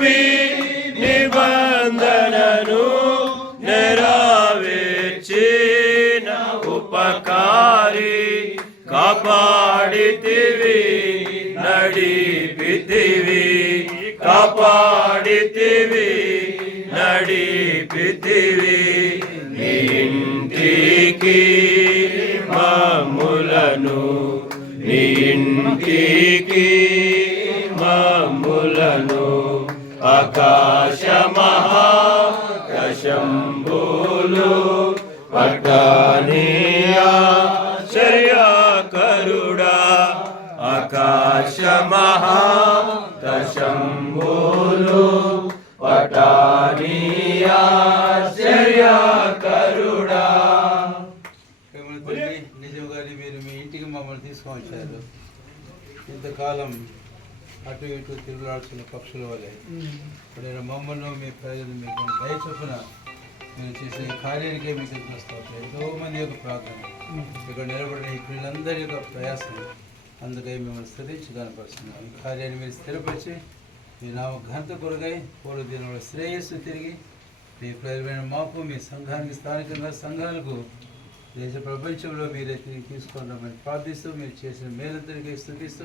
చూపి నిబంధనను నెరవేర్చిన ఉపకారి కాపాడితివి నడిపితివి కాపాడితివి నడిపితివి నీ ఇంటికి మమ్ములను నీ ఇంటికి మమ్ములను ఆకాశ మహాకశంబులు పట్టనీయా ఆశ్చర్యకరుడా ఆకాశ మహాకశంబులు పట్టనీయా ఆశ్చర్యకరుడా. నిజంగానే మీరు మీ ఇంటికి మమ్మల్ని తీసుకొని వచ్చారు. ఇంతకాలం అటు ఇటు తిరుగులాడుతున్న పక్షుల వల్లే ఇప్పుడు మమ్మల్ని మీ ప్రజలు మీకు దయ చొప్పున మీరు చేసిన ఈ కార్యానికే మీకు వస్తారు. ఎంతో మంది యొక్క ప్రార్థన ఇక్కడ నిలబడిన ఈ పిల్లలందరి యొక్క ప్రయాసం అందుకై మిమ్మల్ని స్థితించి కనపరుస్తున్నాం. ఈ కార్యాన్ని మీరు స్థిరపరిచి మీ నామ ఘనత కొరగై పూర్వ దినంలో శ్రేయస్సు తిరిగి మీ ప్రజలైన మాకు మీ సంఘానికి స్థానికంగా సంఘాలకు దేశ ప్రపంచంలో మీరే తిరిగి తీసుకున్నామని ప్రార్థిస్తూ మీరు చేసిన మేలందరికీ స్థుతిస్తూ